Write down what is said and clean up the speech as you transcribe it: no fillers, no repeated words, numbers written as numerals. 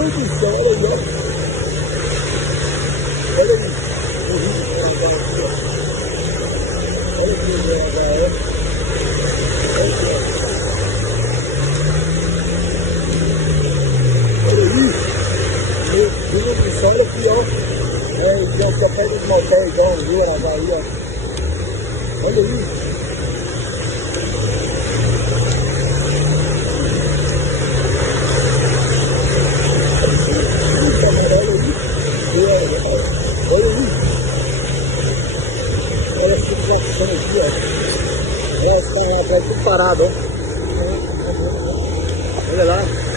Deus do céu, olha aí, ó. Olha aí. O vídeo do aqui, ó. Olha aqui o VHS. Olha aqui, ó. Olha aí. Meu Deus do céu, olha aqui, ó. É, eu só pego os motéis igual o Rio, aí, ó. Olha aí. Olha aí. Olha as situações aqui, ó. Olha os carros atrás tudo parado, ó. Olha lá.